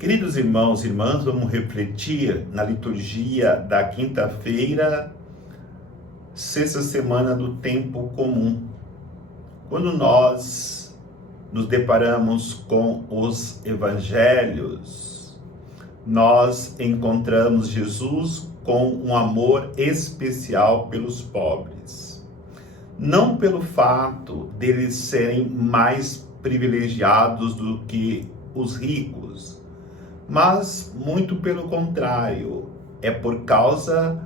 Queridos irmãos e irmãs, vamos refletir na liturgia da quinta-feira, sexta semana do tempo comum. Quando nós nos deparamos com os evangelhos, nós encontramos Jesus com um amor especial pelos pobres. Não pelo fato deles serem mais privilegiados do que os ricos, mas muito pelo contrário, é por causa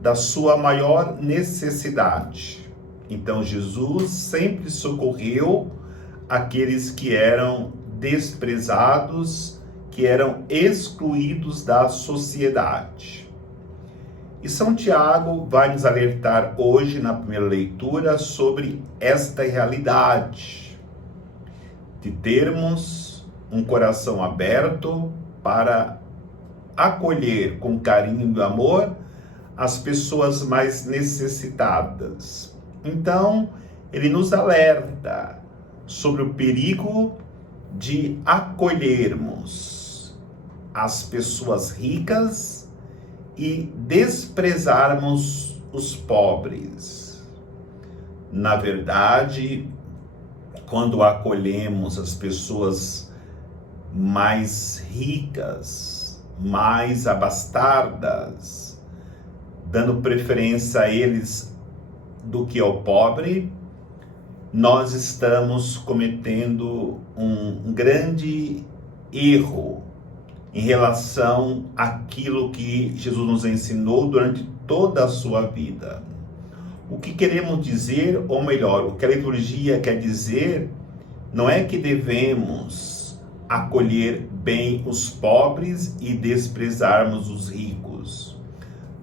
da sua maior necessidade. Então Jesus sempre socorreu aqueles que eram desprezados, que eram excluídos da sociedade. E São Tiago vai nos alertar hoje, na primeira leitura, sobre esta realidade de termos um coração aberto para acolher com carinho e amor as pessoas mais necessitadas. Então, ele nos alerta sobre o perigo de acolhermos as pessoas ricas e desprezarmos os pobres. Na verdade, quando acolhemos as pessoas mais ricas, mais abastadas, dando preferência a eles do que ao pobre, nós estamos cometendo um grande erro em relação àquilo que Jesus nos ensinou durante toda a sua vida. O que queremos dizer, ou melhor, o que a liturgia quer dizer, não é que devemos acolher bem os pobres e desprezarmos os ricos.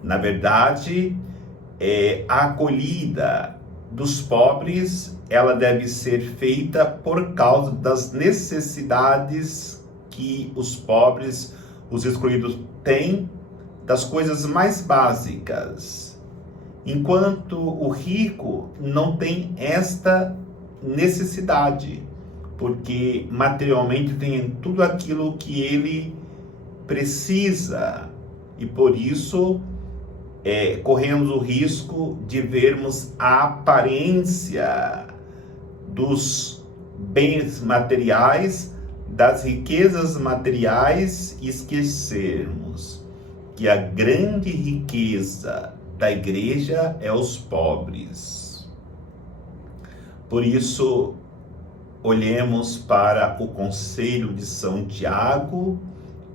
Na verdade, a acolhida dos pobres, ela deve ser feita por causa das necessidades que os pobres, os excluídos têm, das coisas mais básicas. Enquanto o rico não tem esta necessidade, porque materialmente tem tudo aquilo que ele precisa, e por isso corremos o risco de vermos a aparência dos bens materiais, das riquezas materiais, e esquecermos que a grande riqueza da igreja é os pobres. Por isso, olhemos para o conselho de São Tiago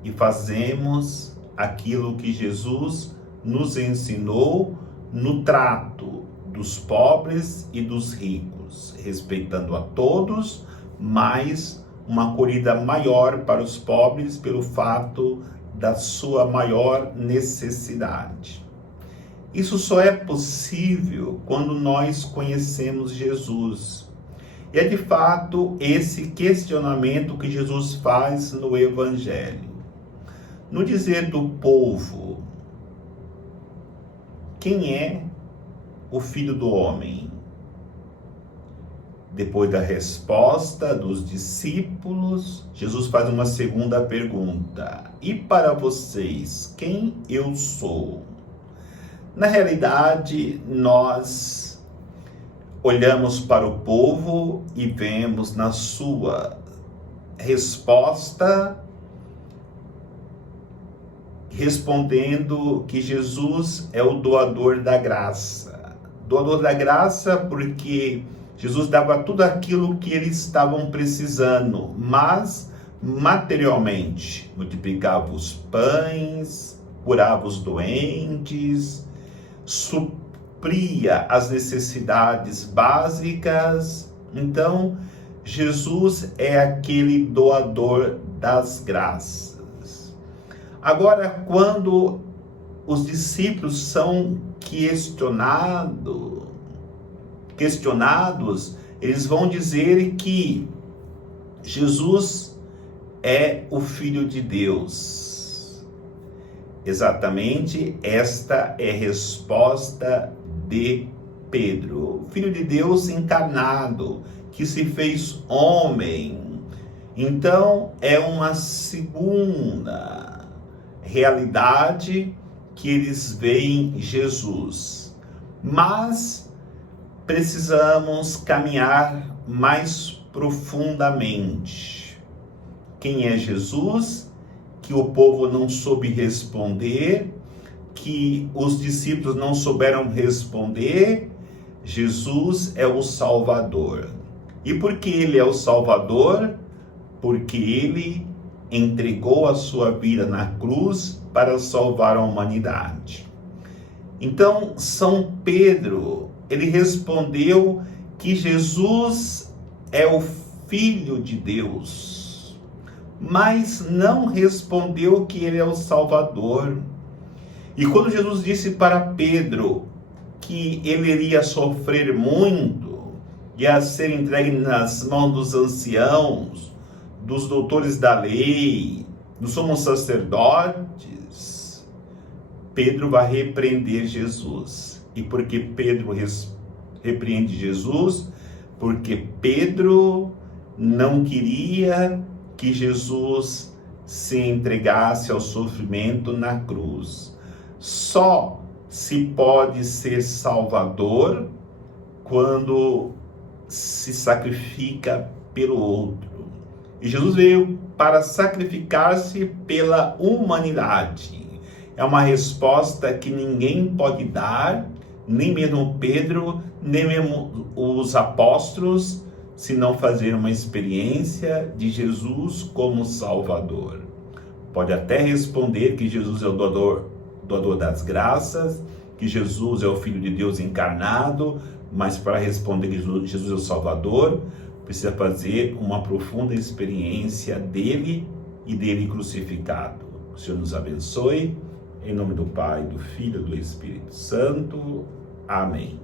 e fazemos aquilo que Jesus nos ensinou no trato dos pobres e dos ricos, respeitando a todos, mas uma acolhida maior para os pobres pelo fato da sua maior necessidade. Isso só é possível quando nós conhecemos Jesus. E é de fato esse questionamento que Jesus faz no Evangelho. No dizer do povo, quem é o Filho do Homem? Depois da resposta dos discípulos, Jesus faz uma segunda pergunta. E para vocês, quem eu sou? Na realidade, nós olhamos para o povo e vemos na sua resposta, respondendo que Jesus é o doador da graça. Doador da graça porque Jesus dava tudo aquilo que eles estavam precisando, mas materialmente multiplicava os pães, curava os doentes, supria as necessidades básicas. Então, Jesus é aquele doador das graças. Agora, quando os discípulos são questionados, eles vão dizer que Jesus é o Filho de Deus. Exatamente esta é a resposta de Pedro, Filho de Deus encarnado, que se fez homem, Então, é uma segunda realidade que eles veem Jesus. Mas precisamos caminhar mais profundamente. Quem é Jesus? Que o povo não soube responder, que os discípulos não souberam responder. Jesus é o Salvador. E por que ele é o Salvador? Porque ele entregou a sua vida na cruz para salvar a humanidade. Então, São Pedro, ele respondeu que Jesus é o Filho de Deus, mas não respondeu que ele é o Salvador. E quando Jesus disse para Pedro que ele iria sofrer muito, ia ser entregue nas mãos dos anciãos, dos doutores da lei, dos sumos sacerdotes, Pedro vai repreender Jesus. E por que Pedro repreende Jesus? Porque Pedro não queria que Jesus se entregasse ao sofrimento na cruz. Só se pode ser salvador quando se sacrifica pelo outro. E Jesus veio para sacrificar-se pela humanidade. É uma resposta que ninguém pode dar, nem mesmo Pedro, nem mesmo os apóstolos, se não fazer uma experiência de Jesus como Salvador. Pode até responder que Jesus é o doador das graças, que Jesus é o Filho de Deus encarnado, mas para responder que Jesus é o Salvador, precisa fazer uma profunda experiência dele e dele crucificado. O Senhor nos abençoe, em nome do Pai, do Filho e do Espírito Santo. Amém.